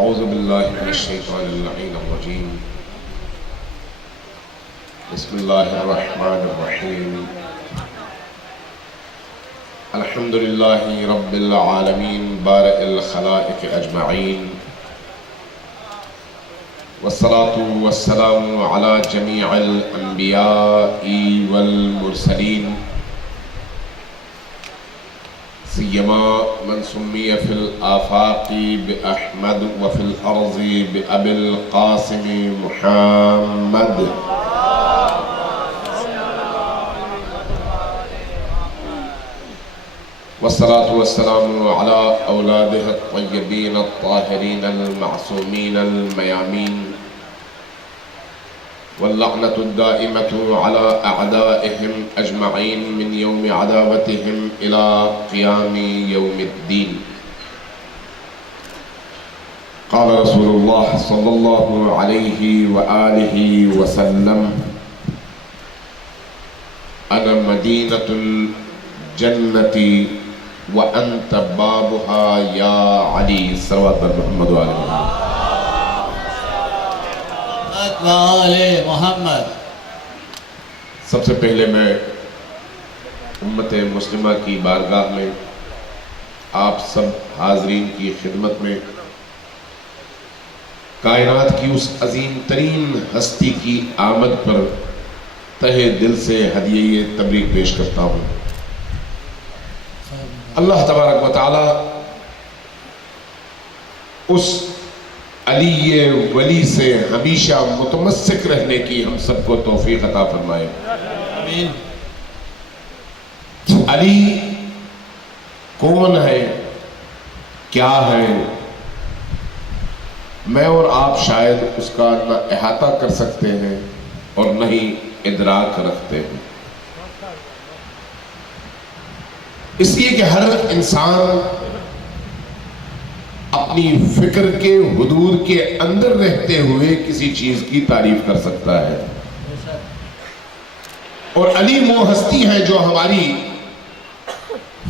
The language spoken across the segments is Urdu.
اعوذ باللہ من الشیطان اللعین الرجیم بسم اللہ الرحمن الرحیم الحمدللہ رب العالمین بارئ الخلائق اجمعین والصلاة والسلام علی جمیع الانبیاء والمرسلین سیما من سمی فی الآفاق بأحمد وفی الارض بأبی القاسم محمد والصلاة والسلام على أولاده الطيبين الطاهرين المعصومين الميامين واللعنة الدائمة على أعدائهم أجمعين من يوم عداوتهم إلى قيام يوم الدين. قال رسول الله صلى الله عليه وآله وسلم أنا مدينة الجنة وأنت بابها يا علي صلوات محمد وآل محمد. سب سے پہلے میں امت مسلمہ کی بارگاہ میں آپ سب حاضرین کی خدمت میں کائنات کی اس عظیم ترین ہستی کی آمد پر تہہ دل سے ہدیہ تبریک پیش کرتا ہوں. اللہ تبارک و تعالی اس علی ولی سے ہمیشہ متمسک رہنے کی ہم سب کو توفیق عطا فرمائے. آمین. علی کون ہے، کیا ہے، میں اور آپ شاید اس کا نہ احاطہ کر سکتے ہیں اور نہ ہی ادراک رکھتے ہیں. اس لیے کہ ہر انسان اپنی فکر کے حدود کے اندر رہتے ہوئے کسی چیز کی تعریف کر سکتا ہے، اور علی وہ ہستی ہے جو ہماری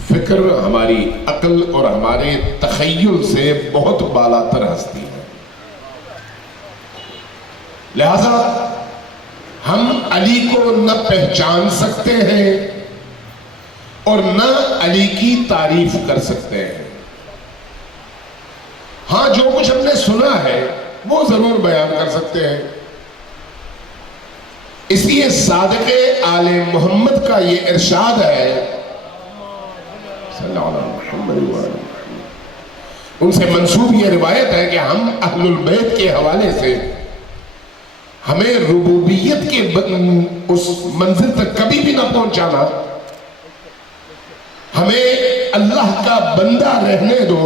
فکر، ہماری عقل اور ہمارے تخیل سے بہت بالاتر ہستی ہے. لہذا ہم علی کو نہ پہچان سکتے ہیں اور نہ علی کی تعریف کر سکتے ہیں. ہاں، جو کچھ ہم نے سنا ہے وہ ضرور بیان کر سکتے ہیں. اس لیے صادق آل محمد کا یہ ارشاد ہے صلی اللہ علیہ وسلم، ان سے منسوب یہ روایت ہے کہ ہم اہل البیت کے حوالے سے ہمیں ربوبیت کے اس منزل تک کبھی بھی نہ پہنچانا، ہمیں اللہ کا بندہ رہنے دو.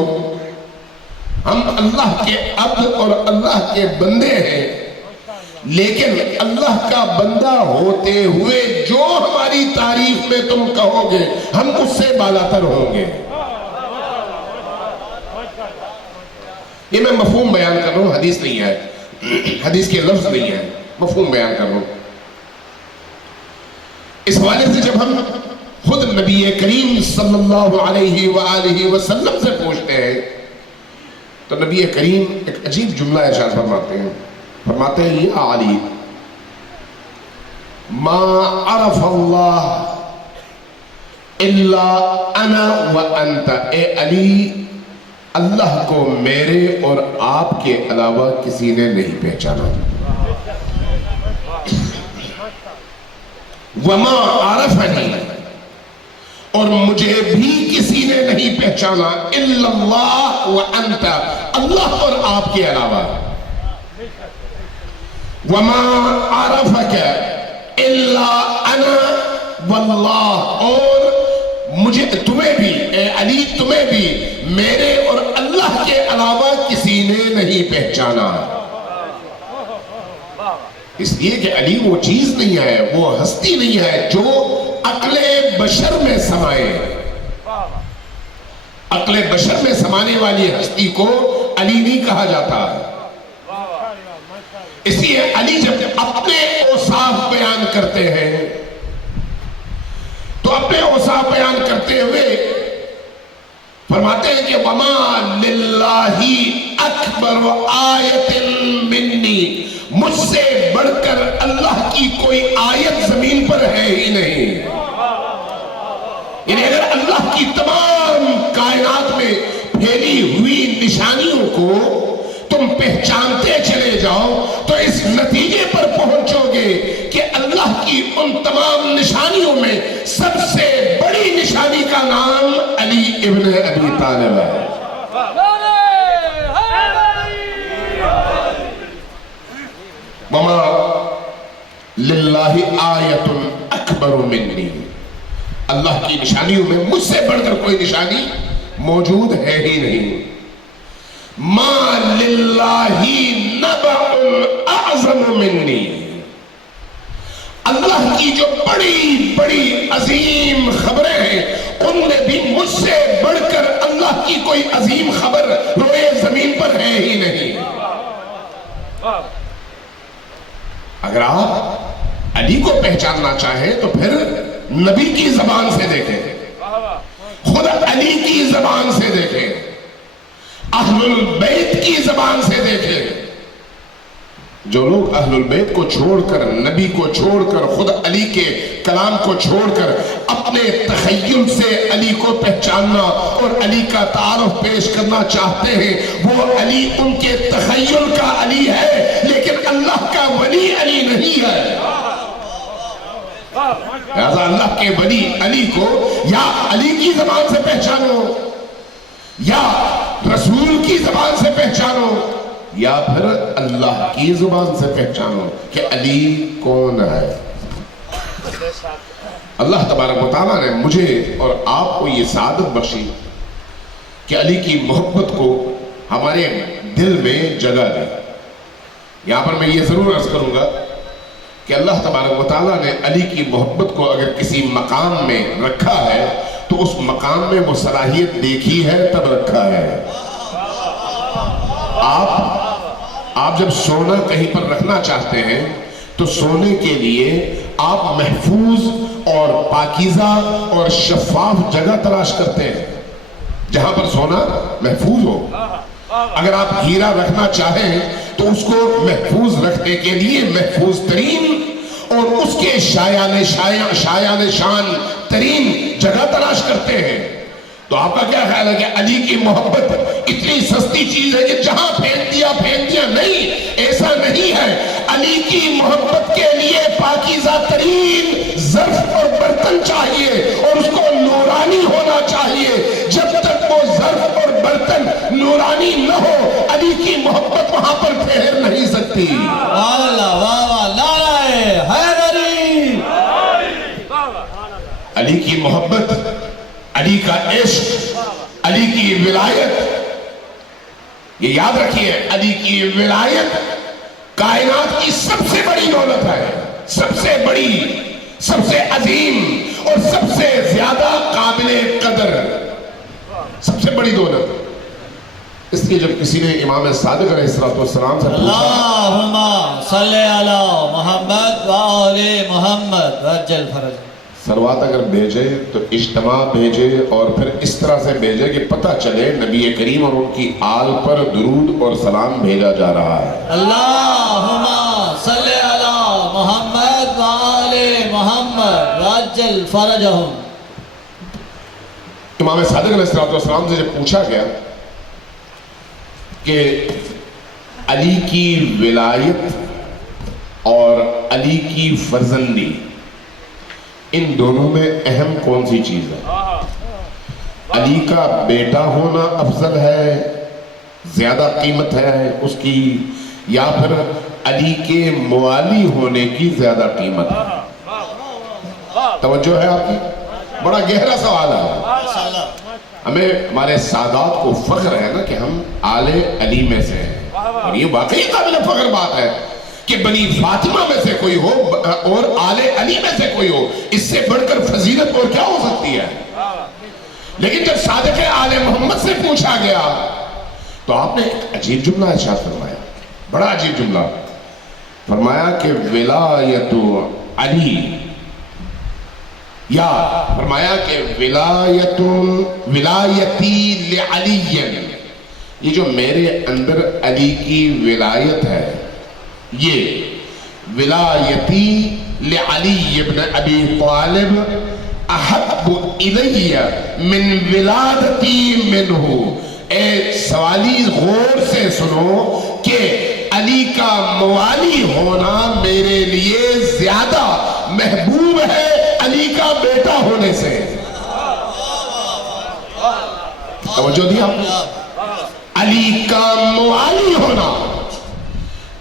ہم اللہ کے عبد اور اللہ کے بندے ہیں، لیکن اللہ کا بندہ ہوتے ہوئے جو ہماری تعریف میں تم کہو گے ہم اس سے بالاتر ہوں گے. یہ میں مفہوم بیان کر رہا ہوں، حدیث نہیں ہے، حدیث کے لفظ نہیں ہے، مفہوم بیان کر رہا ہوں. اس حوالے سے جب ہم خود نبی کریم صلی اللہ علیہ وآلہ وسلم سے پوچھتے ہیں تو نبی کریم ایک عجیب جملہ ارشاد فرماتے ہیں یا علی ما عرف اللہ الا انا وانت. اے علی، اللہ کو میرے اور آپ کے علاوہ کسی نے نہیں پہچانا. وما عرفنی، اور مجھے بھی کسی نے نہیں پہچانا الا اللہ وانت، اللہ اور آپ کے علاوہ. وما عرفک الا انا واللہ، اور مجھے تمہیں بھی اے علی تمہیں بھی میرے اور اللہ کے علاوہ کسی نے نہیں پہچانا. اس لیے کہ علی وہ چیز نہیں ہے، وہ ہستی نہیں ہے جو عقل بشر میں سمائے. عقل بشر میں سمانے والی ہستی کو علی نہیں کہا جاتا. اس لیے علی جب اپنے اوصاف بیان کرتے ہیں تو اپنے اوصاف بیان کرتے ہوئے فرماتے ہیں کہ وَمَا لِلَّهِ اکبر آیت منی، مجھ سے بڑھ کر اللہ کی کوئی آیت زمین پر ہے ہی نہیں۔ یعنی اگر اللہ کی تمام کائنات میں پھیلی ہوئی نشانیوں کو تم پہچانتے چلے جاؤ تو اس نتیجے پر پہنچو گے کہ اللہ کی ان تمام نشانیوں میں سب سے بڑی نشانی کا نام علی ابن ابی طالب ہے۔ وما للہ آیت اکبر منی، اللہ کی نشانیوں میں مجھ سے بڑھ کر کوئی نشانی موجود ہے ہی نہیں۔ ما للہ نبأ اعظم منی، اللہ کی جو بڑی بڑی عظیم خبریں ہیں ان میں بھی مجھ سے بڑھ کر اللہ کی کوئی عظیم خبر روئے زمین پر ہے ہی نہیں۔ اگر آپ علی کو پہچاننا چاہیں تو پھر نبی کی زبان سے دیکھیں، خود علی کی زبان سے دیکھیں، اہل البیت کی زبان سے دیکھیں۔ جو لوگ اہل البیت کو چھوڑ کر، نبی کو چھوڑ کر، خود علی کے کلام کو چھوڑ کر اپنے تخیل سے علی کو پہچاننا اور علی کا تعارف پیش کرنا چاہتے ہیں، وہ علی ان کے تخیل کا علی ہے لیکن اللہ کا ولی علی نہیں ہے۔ لہذا اللہ کے ولی علی کو یا علی کی زبان سے پہچانو، یا رسول کی زبان سے پہچانو، یا پھر اللہ کی زبان سے پہچانو کہ علی کون ہے۔ اللہ تبارک و تعالیٰ نے مجھے اور آپ کو یہ سعادت بخشی کہ علی کی محبت کو ہمارے دل میں جگہ دی۔ یہاں پر میں یہ ضرور عرض کروں گا کہ اللہ تبارک و تعالیٰ نے علی کی محبت کو اگر کسی مقام میں رکھا ہے تو اس مقام میں وہ صلاحیت دیکھی ہے تب رکھا ہے۔ آپ جب سونا کہیں پر رکھنا چاہتے ہیں تو سونے کے لیے آپ محفوظ اور پاکیزہ اور شفاف جگہ تلاش کرتے ہیں جہاں پر سونا محفوظ ہو۔ اگر آپ ہیرا رکھنا چاہیں تو اس کو محفوظ رکھنے کے لیے محفوظ ترین اور اس کے شایان شان ترین جگہ تلاش کرتے ہیں۔ تو آپ کا کیا خیال ہے کہ علی کی محبت اتنی سستی چیز ہے کہ جہاں پھینک دیا نہیں، ایسا نہیں ہے۔ علی کی محبت کے لیے پاکیزہ ترین ظرف اور برتن چاہیے اور اس کو نورانی ہونا چاہیے۔ جب تک وہ ظرف اور برتن نورانی نہ ہو علی کی محبت وہاں پر ٹھہر نہیں سکتی۔ علی کی محبت، علی کا عشق، علی کی ولایت، یہ یاد رکھیے علی کی ولایت کائنات کی سب سے بڑی دولت ہے، سب سے بڑی، سب سے عظیم اور سب سے زیادہ قابل قدر، سب سے بڑی دولت۔ اس لیے جب کسی نے امام صادق علیہ السلام سے پوچھا اللہم صلی علی محمد و آل محمد وعجل فرج، سروات اگر بھیجے تو اجتماع بھیجے اور پھر اس طرح سے بھیجے کہ پتہ چلے نبی کریم اور ان کی آل پر درود اور سلام بھیجا جا رہا ہے۔ اللہم صلی علی محمد و آل محمد وعجل فرجہم۔ امام صادق علیہ السلام سے جب پوچھا گیا کہ علی کی ولایت اور علی کی فرزندی ان دونوں میں اہم کون سی چیز ہے؟ علی کا بیٹا ہونا افضل ہے، زیادہ قیمت ہے اس کی، یا پھر علی کے موالی ہونے کی زیادہ قیمت ہے؟ توجہ ہے آپ کی؟ بڑا گہرا سوال ہے۔ ہمیں ہمارے سادات کو فخر ہے نا کہ ہم آل علی میں سے ہیں، اور یہ واقعی قابل فخر بات ہے کہ بنی فاطمہ میں سے کوئی ہو اور آل علی میں سے کوئی ہو، اس سے بڑھ کر فضیلت اور کیا ہو سکتی ہے؟ لیکن جب صادق آل محمد سے پوچھا گیا تو آپ نے ایک عجیب جملہ ارشاد فرمایا، بڑا عجیب جملہ فرمایا کہ ولایت علی، یا فرمایا کہ ولایتی لعلی یہ جو میرے اندر علی کی ولایت ہے، یہ ولایتی لعلی ابن ابی طالب احب الی من ولادتی منہ. اے سوالی غور سے سنو کہ علی کا موالی ہونا میرے لیے زیادہ محبوب ہے علی کا بیٹا ہونے سے. توجہ دیا؟ علی کا موالی ہونا،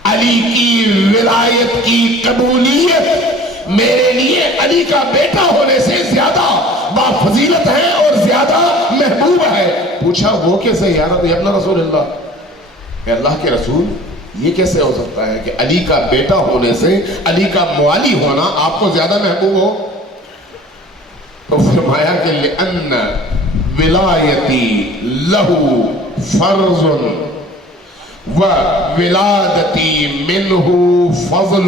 علی کی ولایت کی قبولیت میرے لیے علی کا بیٹا ہونے سے زیادہ بافضیلت ہے اور زیادہ محبوب ہے. پوچھا وہ کیسے یا ابن رسول اللہ، اے اللہ کے رسول یہ کیسے ہو سکتا ہے کہ علی کا بیٹا ہونے سے علی کا موالی ہونا آپ کو زیادہ محبوب ہو؟ تو فرمایا کہ لأن ولایتی لہو فرض و ولادتی منہ فضل.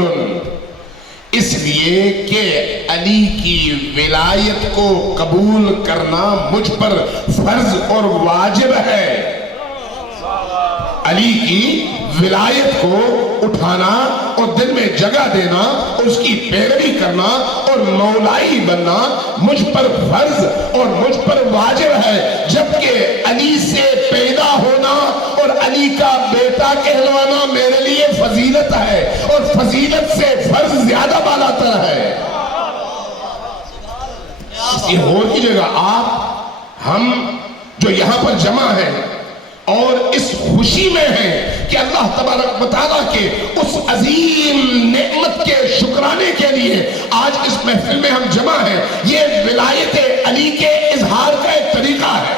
اس لیے کہ علی کی ولایت کو قبول کرنا مجھ پر فرض اور واجب ہے. علی کی ولایت کو اٹھانا اور دل میں جگہ دینا، اس کی پیروی کرنا اور مولائی بننا مجھ پر فرض اور مجھ پر واجب ہے. جبکہ علی سے پیدا ہونا اور علی کا بیٹا کہلوانا میرے لیے فضیلت ہے، اور فضیلت سے فرض زیادہ بالا تر ہے. یہ ہو کی جگہ آپ ہم جو یہاں پر جمع ہیں اور اس خوشی میں ہیں کہ اللہ تبارک و تعالیٰ کے اس عظیم نعمت کے شکرانے کے لیے آج اس محفل میں ہم جمع ہیں. یہ ولایت علی کے اظہار کا ایک طریقہ ہے،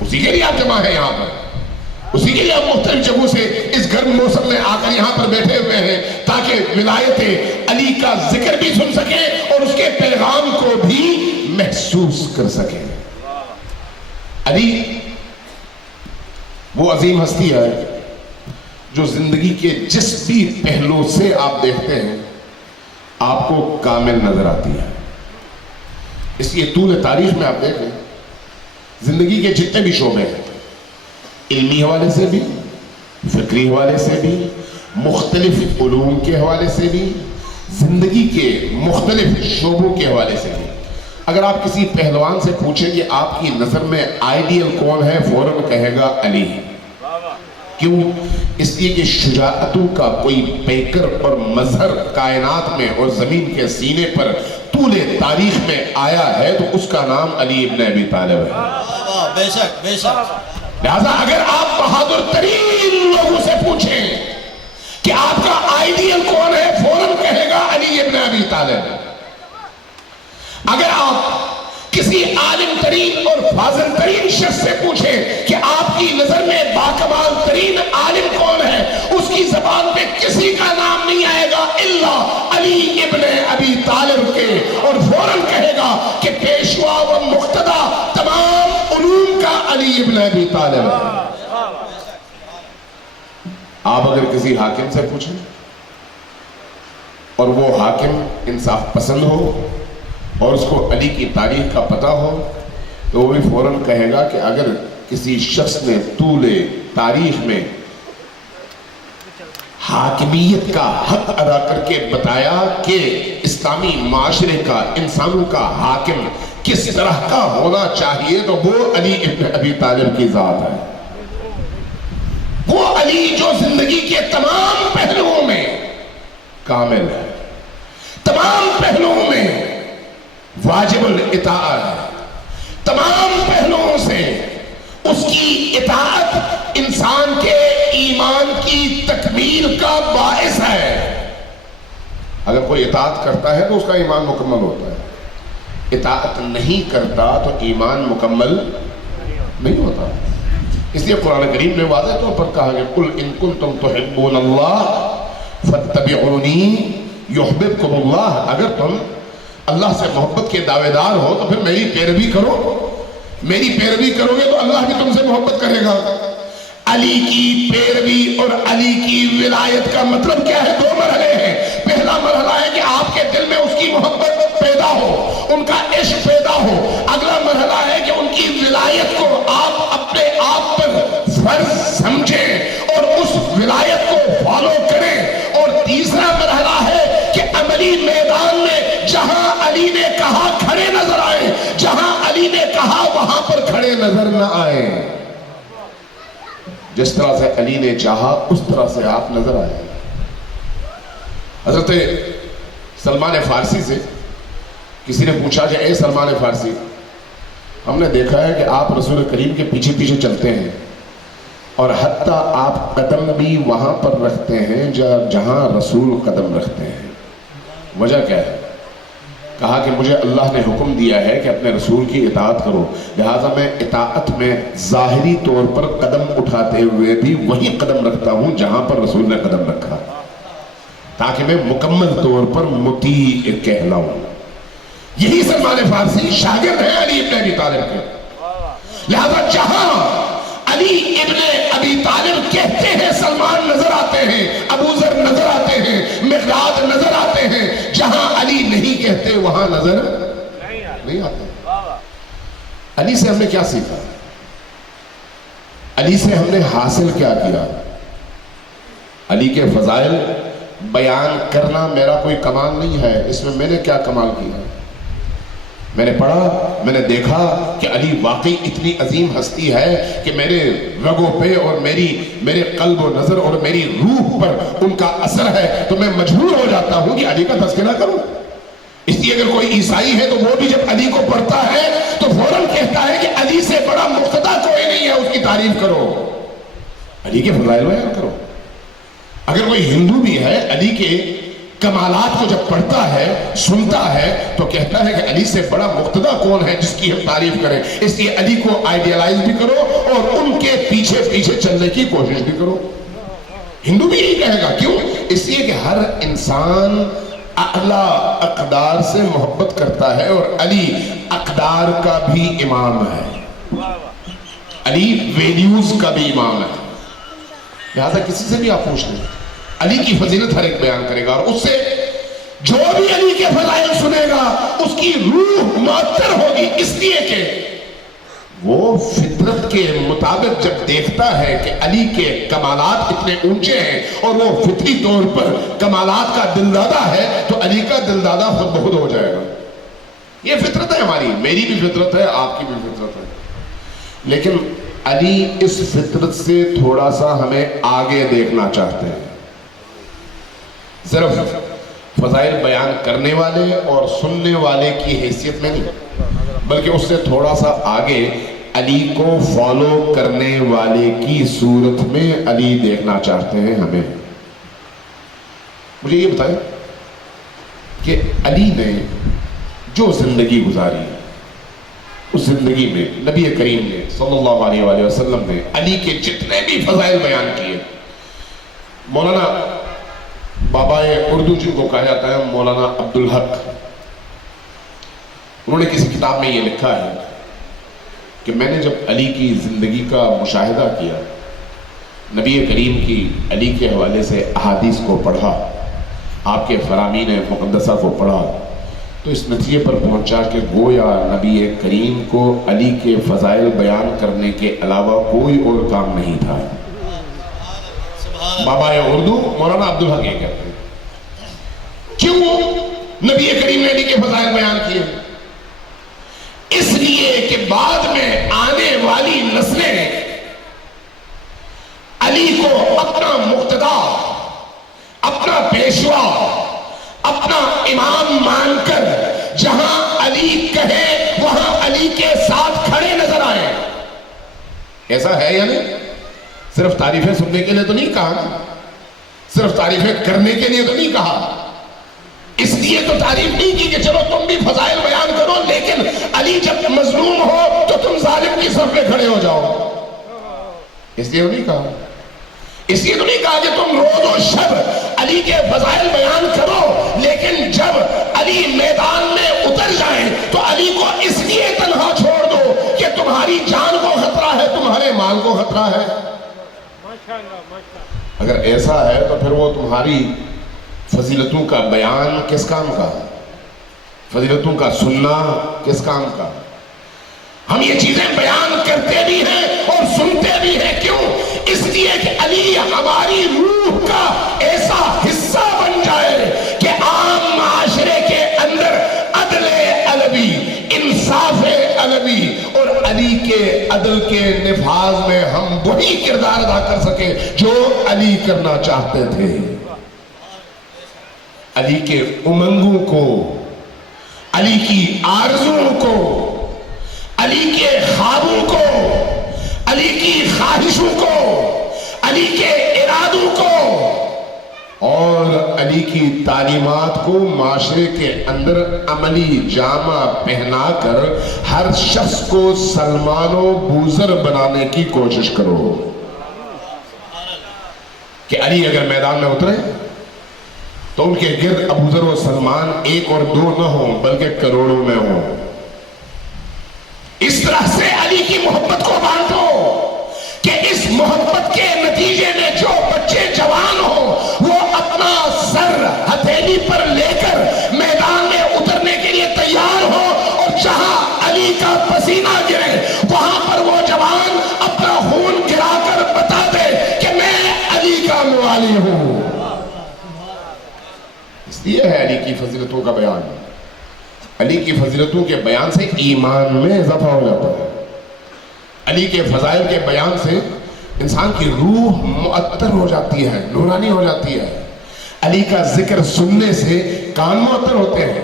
اسی کے لیے آپ جمع ہیں یہاں پر، اسی کے لیے آپ مختلف جگہوں سے اس گرم موسم میں آ کر یہاں پر بیٹھے ہوئے ہیں تاکہ ولایت علی کا ذکر بھی سن سکیں اور اس کے پیغام کو بھی محسوس کر سکیں. علی وہ عظیم ہستی ہے جو زندگی کے جس بھی پہلو سے آپ دیکھتے ہیں آپ کو کامل نظر آتی ہے. اس لیے طول تاریخ میں آپ دیکھیں زندگی کے جتنے بھی شعبے ہیں، علمی حوالے سے بھی، فکری حوالے سے بھی، مختلف علوم کے حوالے سے بھی، زندگی کے مختلف شعبوں کے حوالے سے بھی، اگر آپ کسی پہلوان سے پوچھیں کہ آپ کی نظر میں آئیڈیل کون ہے، فوراً کہے گا علی. کیوں؟ اس لیے کہ شجاعتوں کا کوئی پیکر اور مظہر کائنات میں اور زمین کے سینے پر طول تاریخ میں آیا ہے تو اس کا نام علی ابن ابی طالب ہے. بے شک بے شک. لہذا اگر آپ بہادر ترین لوگوں سے پوچھیں کہ آپ کا آئیڈیل کون ہے، فوراً کہے گا علی ابن ابی طالب. اگر آپ کسی عالم ترین اور فاضل ترین شخص سے پوچھیں کہ آپ کی نظر میں باکمال ترین عالم کون ہے، اس کی زبان پہ کسی کا نام نہیں آئے گا الا علی ابن ابی طالب کے، اور فوراً کہے گا کہ پیشوا و مقتدا تمام علوم کا علی ابن ابی طالب ہے. آپ اگر کسی حاکم سے پوچھیں اور وہ حاکم انصاف پسند ہو اور اس کو علی کی تاریخ کا پتہ ہو تو وہ بھی فوراً کہے گا کہ اگر کسی شخص نے طول تاریخ میں حاکمیت کا حق ادا کر کے بتایا کہ اسلامی معاشرے کا، انسانوں کا حاکم کس طرح کا ہونا چاہیے، تو وہ علی ابن ابی طالب کی ذات ہے. وہ علی جو زندگی کے تمام پہلوؤں میں کامل ہے، تمام پہلوؤں میں واجب الاطاعت ہے، تمام پہلوؤں سے اس کی اطاعت انسان کے ایمان کی تکمیل کا باعث ہے. اگر کوئی اطاعت کرتا ہے تو اس کا ایمان مکمل ہوتا ہے، اطاعت نہیں کرتا تو ایمان مکمل نہیں ہوتا. اس لیے قرآن کریم نے واضح طور پر کہا کہ قل ان کنتم تحبون اللہ فاتبعونی یحببکم اللہ. اگر تم اللہ سے محبت کے دعوے دار ہو تو پھر میری پیروی کرو. میری پیروی کرو گے تو اللہ بھی تم سے محبت کرے گا. علی کی پیروی اور علی کی ولایت کا مطلب کیا ہے؟ 2 مرحلے ہیں. پہلا مرحلہ ہے کہ آپ کے دل میں اس کی محبت پیدا ہو، ان کا عشق پیدا ہو. اگلا مرحلہ ہے کہ ان کی ولایت کو آپ اپنے آپ پر وہی میدان میں جہاں علی نے کہا کھڑے نظر آئے، جہاں علی نے کہا وہاں پر کھڑے نظر نہ آئے۔ جس طرح سے علی نے چاہا اس طرح سے آپ نظر آئے۔ حضرت سلمان فارسی سے کسی نے پوچھا کہ اے سلمان فارسی، ہم نے دیکھا ہے کہ آپ رسول کریم کے پیچھے پیچھے چلتے ہیں اور حتیٰ آپ قدم بھی وہاں پر رکھتے ہیں جہاں رسول قدم رکھتے ہیں، وجہ کیا ہے؟ کہا کہ مجھے اللہ نے حکم دیا ہے کہ اپنے رسول کی اطاعت کرو، لہٰذا میں اطاعت میں ظاہری طور پر قدم اٹھاتے ہوئے بھی وہی قدم رکھتا ہوں جہاں پر رسول نے قدم رکھا، تاکہ میں مکمل طور پر مطیع کہلاؤں۔ یہی سلمان فارسی شاگرد ہیں علی ابن ابی طالب کے، لہذا جہاں علی ابن ابی طالب کہتے ہیں سلمان نظر آتے ہیں، ابو ذر نظر آتے ہیں، مقداد نظر آتے ہیں، جہاں علی نہیں کہتے وہاں نظر نہیں آتے۔ علی سے ہم نے کیا سیکھا؟ علی سے ہم نے حاصل کیا کیا؟ علی کے فضائل بیان کرنا میرا کوئی کمال نہیں ہے، اس میں میں نے کیا کمال کیا؟ میں نے پڑھا، میں نے دیکھا کہ علی واقعی اتنی عظیم ہستی ہے کہ میرے رگوں پہ اور میرے قلب و نظر اور میری روح پر ان کا اثر ہے، تو میں مجبور ہو جاتا ہوں کہ علی کا تذکرہ کروں۔ اس لیے اگر کوئی عیسائی ہے تو وہ بھی جب علی کو پڑھتا ہے تو فوراً کہتا ہے کہ علی سے بڑا مقتدی کوئی نہیں ہے، اس کی تعریف کرو، علی کے فضائل بیان کرو۔ اگر کوئی ہندو بھی ہے علی کے کمالات کو جب پڑھتا ہے سنتا ہے تو کہتا ہے کہ علی سے بڑا مقتدی کون ہے جس کی ہم تعریف کریں، اس لیے علی کو آئیڈیالائز بھی کرو اور ان کے پیچھے پیچھے چلنے کی کوشش بھی کرو۔ ہندو بھی یہی کہے گا، کیوں؟ اس لیے کہ ہر انسان اعلیٰ اقدار سے محبت کرتا ہے اور علی اقدار کا بھی امام ہے، علی ویلیوز کا بھی امام ہے۔ لہذا کسی سے بھی آپ پوچھ لیں، علی کی فضیلت ہر ایک بیان کرے گا، اور اس سے جو بھی علی کے فضائل سنے گا اس کی روح معطر ہوگی، اس لیے کہ وہ فطرت کے مطابق جب دیکھتا ہے کہ علی کے کمالات اتنے اونچے ہیں اور وہ فطری طور پر کمالات کا دلدادہ ہے تو علی کا دلدادہ خود بخود ہو جائے گا۔ یہ فطرت ہے ہماری، میری بھی فطرت ہے، آپ کی بھی فطرت ہے، لیکن علی اس فطرت سے تھوڑا سا ہمیں آگے دیکھنا چاہتے ہیں۔ صرف فضائل بیان کرنے والے اور سننے والے کی حیثیت میں نہیں، بلکہ اس سے تھوڑا سا آگے علی کو فالو کرنے والے کی صورت میں علی دیکھنا چاہتے ہیں ہمیں۔ مجھے یہ بتائیں کہ علی نے جو زندگی گزاری، اس زندگی میں نبی کریم نے صلی اللہ علیہ وآلہ وسلم نے علی کے جتنے بھی فضائل بیان کیے، مولانا بابا اردو جن کو کہا جاتا ہے مولانا عبدالحق، انہوں نے کسی کتاب میں یہ لکھا ہے کہ میں نے جب علی کی زندگی کا مشاہدہ کیا، نبی کریم کی علی کے حوالے سے احادیث کو پڑھا، آپ کے فرامین مقدسہ کو پڑھا، تو اس نتیجے پر پہنچا کہ گویا نبی کریم کو علی کے فضائل بیان کرنے کے علاوہ کوئی اور کام نہیں تھا۔ بابا اردو مولانا عبدالحق یہ کہتے ہیں، کیوں نبی کریم نے علی کے فضائل بیان کیے؟ اس لیے کہ بعد میں آنے والی نسلیں علی کو اپنا مقتدی، اپنا پیشوا، اپنا امام مان کر جہاں علی کہے وہاں علی کے ساتھ کھڑے نظر آئے۔ ایسا ہے یا نہیں؟ صرف تعریفیں سننے کے لیے تو نہیں کہا، صرف تعریفیں کرنے کے لیے تو نہیں کہا، اس لیے تو تعریف نہیں کی کہ چلو تم بھی فضائل بیان کرو، لیکن علی جب مظلوم ہو تو تم ظالم کی صف میں کھڑے ہو جاؤ، اس لیے تو نہیں کہا۔ اس لیے تو نہیں کہا کہ تم روز و شب علی کے فضائل بیان کرو، لیکن جب علی میدان میں اتر جائیں تو علی کو اس لیے تنہا چھوڑ دو کہ تمہاری جان کو خطرہ ہے، تمہارے مال کو خطرہ ہے۔ اگر ایسا ہے تو پھر وہ تمہاری فضیلتوں کا بیان کس کام کا، فضیلتوں کا سننا کس کام کا؟ ہم یہ چیزیں بیان کرتے بھی ہیں اور سنتے بھی ہیں، کیوں؟ اس لیے کہ علی ہماری روح کا ایسا حصہ بن جائے کہ عام عدل کے نفاذ میں ہم وہی کردار ادا کر سکیں جو علی کرنا چاہتے تھے. علی کے امنگوں کو، علی کی آرزوؤں کو، علی کے خوابوں کو، علی کی خواہشوں کو، علی کے ارادوں کو اور علی کی تعلیمات کو معاشرے کے اندر عملی جامہ پہنا کر ہر شخص کو سلمان و بوذر بنانے کی کوشش کرو کہ علی اگر میدان میں اترے تو ان کے گرد ابوذر و سلمان ایک اور دو نہ ہوں بلکہ کروڑوں میں ہوں. اس طرح سے علی کی محبت کو بانٹو کہ اس محبت کے نتیجے میں جو بچے جوان ہوں وہ اپنا سر ہتھیلی پر لے کر میدان میں اترنے کے لیے تیار ہو، اور جہاں علی کا پسینہ گرے وہاں پر وہ جوان اپنا خون گرا کر بتا دے کہ میں علی کا موالی ہوں. اس لیے ہے علی کی فضیلتوں کا بیان. علی کی فضیلتوں کے بیان سے ایمان میں اضافہ ہو جاتا ہے. علی کے فضائل کے بیان سے انسان کی روح معطر ہو جاتی ہے، نورانی ہو جاتی ہے. علی کا ذکر سننے سے کان معطر ہوتے ہیں.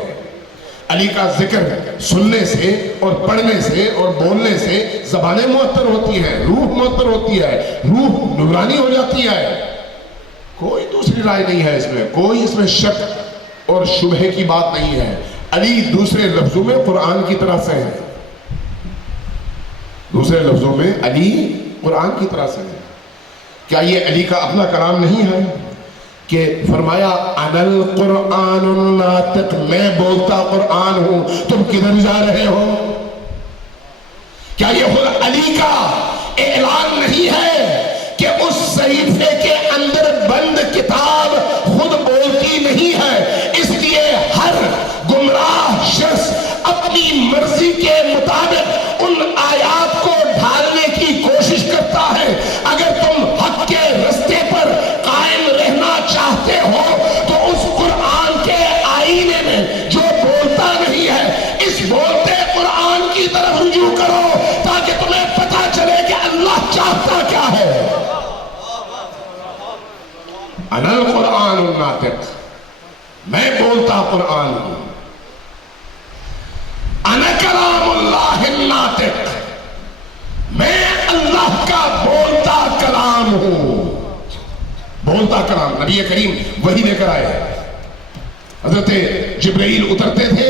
علی کا ذکر سننے سے اور پڑھنے سے اور بولنے سے زبانیں معطر ہوتی ہیں، روح معطر ہوتی ہے، روح نورانی ہو جاتی ہے. کوئی دوسری رائے نہیں ہے اس میں، کوئی اس میں شک اور شبہ کی بات نہیں ہے. علی دوسرے لفظوں میں قرآن کی طرح سے ہے. دوسرے لفظوں میں علی قرآن کی طرح سے ہے. کیا یہ علی کا اپنا کلام نہیں ہے کہ فرمایا انا القرآن الناطق، میں بولتا قرآن ہوں، تم کدھر جا رہے ہو؟ کیا یہ خود علی کا اعلان نہیں ہے کہ اس صحیفے کے اندر بند کتاب خود بولتی نہیں ہے، اس لیے ہر گمراہ شخص اپنی مرضی کے مطابق ان آیات کو ڈھالنے کی کوشش کرتا ہے. اگر تم حق کے رستے پر قائم رہنا چاہتے ہو تو اس قرآن کے آئینے میں جو بولتا نہیں ہے اس بولتے قرآن کی طرف رجوع کرو تاکہ تمہیں پتا چلے کہ اللہ چاہتا کیا ہے. انا القرآن الناطق، میں بولتا قرآن ہوں. انا کلام اللہ الناطق، میں اللہ کا بولتا کلام ہوں. بولتا کلام نبی کریم وحی لے کر آئے. حضرت جبرائیل اترتے تھے،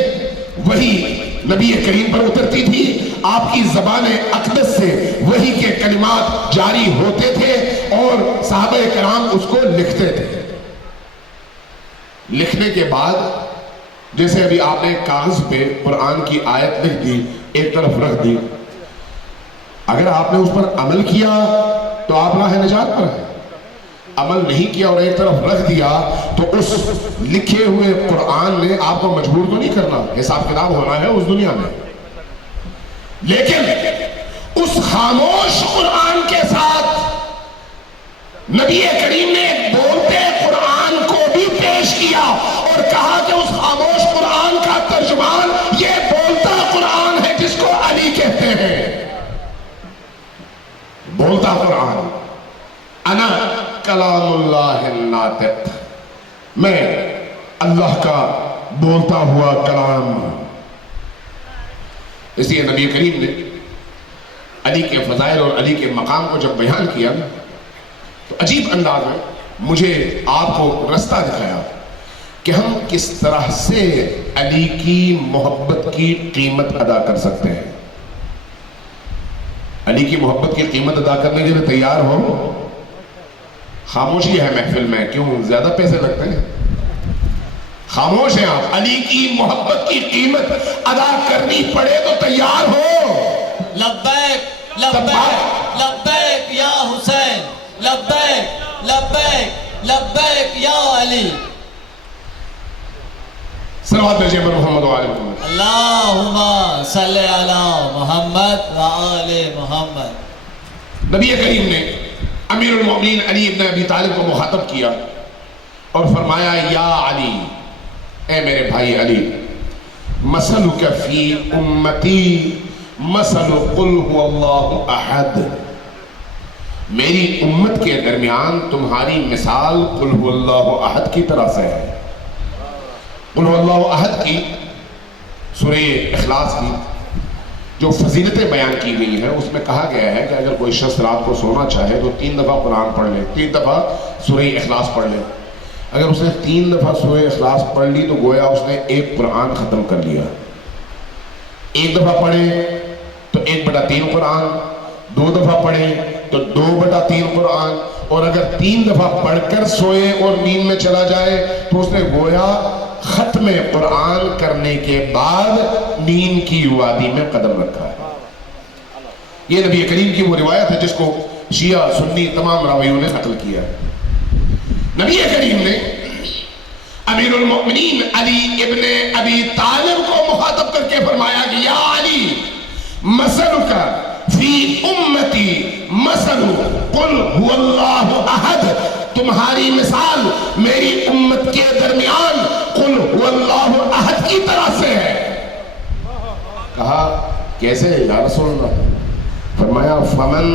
وحی نبی کریم پر اترتی تھی، آپ کی زبان اقدس سے وحی کے کلمات جاری ہوتے تھے اور صحابہ کرام اس کو لکھتے تھے. لکھنے کے بعد جیسے ابھی آپ نے کاغذ پہ قرآن کی آیت لکھ دی، ایک طرف رکھ دی، اگر آپ نے اس پر عمل کیا تو آپ راہ نجات پر ہیں. عمل نہیں کیا اور ایک طرف رکھ دیا تو اس لکھے ہوئے قرآن نے آپ کو مجبور تو نہیں کرنا، حساب کتاب ہونا ہے اس دنیا میں. لیکن اس خاموش قرآن کے ساتھ نبی کریم نے بولتے قرآن کو بھی پیش کیا اور کہا کہ اس خاموش قرآن کا ترجمان یہ بولتا قرآن ہے جس کو علی کہتے ہیں. بولتا قرآن، انا کلام اللہ الناطق، میں اللہ کا بولتا ہوا کلام ہوں. اس لیے نبی کریم نے علی کے فضائل اور علی کے مقام کو جب بیان کیا تو عجیب انداز میں مجھے آپ کو رستہ دکھایا کہ ہم کس طرح سے علی کی محبت کی قیمت ادا کر سکتے ہیں. علی کی محبت کی قیمت ادا کرنے کے لیے تیار ہو. خاموشی ہے محفل میں، کیوں زیادہ پیسے لگتے ہیں؟ خاموش ہیں آپ. علی کی محبت کی قیمت ادا کرنی پڑے تو تیار ہو. لبیک لبیک لبیک یا حسین، لبیک لبیک لبیک یا علی. صلوات بھیجئے پر محمد و آل محمد. اللہم صلی علی محمد و آل محمد. نبی کریم نے امیر المؤمنین علی ابن ابی طالب کو مخاطب کیا اور فرمایا یا علی، اے میرے بھائی علی، مثلک فی امتی مثل قل هو اللہ احد، میری امت کے درمیان تمہاری مثال قل هو اللہ احد کی طرح سے ہے۔ قل هو اللہ احد کی سورہ اخلاص کی جو فضیلتیں بیان کی گئی ہیں اس میں کہا گیا ہے کہ اگر کوئی شخص رات کو سونا چاہے تو 3 دفعہ قرآن پڑھ لے، 3 دفعہ سورہ اخلاص پڑھ لے۔ اگر اس نے 3 دفعہ سورہ اخلاص پڑھ لی تو گویا اس نے ایک قرآن ختم کر لیا۔ 1 دفعہ پڑھے تو 1/3 قرآن، 2 دفعہ پڑھے تو 2/3 قرآن، اور اگر 3 دفعہ پڑھ کر سوئے اور نیند میں چلا جائے تو اس نے گویا ختم قرآن کرنے کے بعد نیند کی وادی میں قدم رکھا ہے۔ یہ نبی کریم کی وہ روایت ہے جس کو شیعہ سنی تمام راویوں نے نقل کیا ہے۔ نبی کریم نے امیر المؤمنین علی ابن ابی طالب کو مخاطب کر کے فرمایا کہ یا علی مثلک فی امتی مثل قل هو اللہ احد، تمہاری مثال میری امت کے درمیان قل هو اللہ احد کی طرح سے ہے۔ کہا کیسے یا رسول اللہ؟ فرمایا فمن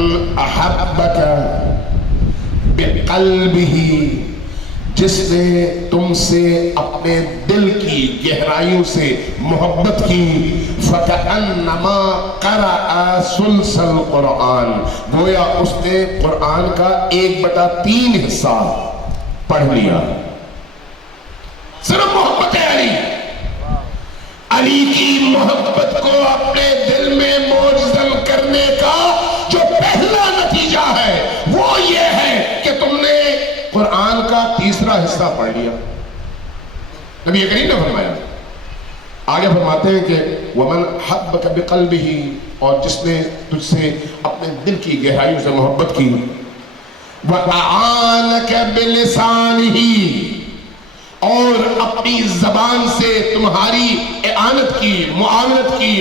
احبک بقلبہ، جس نے تم سے اپنے دل کی گہرائیوں سے محبت کی، فَكَأَنَّمَا قَرَأَ ثُلْثَ الْقُرْآنِ، گویا اس نے قرآن کا 1/3 حصہ پڑھ لیا۔ صرف محبت علی، علی کی محبت کو اپنے دل میں موجزل کرنے کا جو پہلا نتیجہ ہے وہ یہ ہے کہ تم نے قرآن کا 3 حصہ پڑھ لیا۔ نبی کریم نے فرمایا، آگے فرماتے ہیں کہ وَمَنْ حَبَّكَ بِقَلْبِهِ، اور جس نے تجھ سے اپنے دل کی گہرائیوں سے محبت کی، وَأَعَانَكَ بِلِسَانِهِ، اور اپنی زبان سے تمہاری اعانت کی، معاونت کی،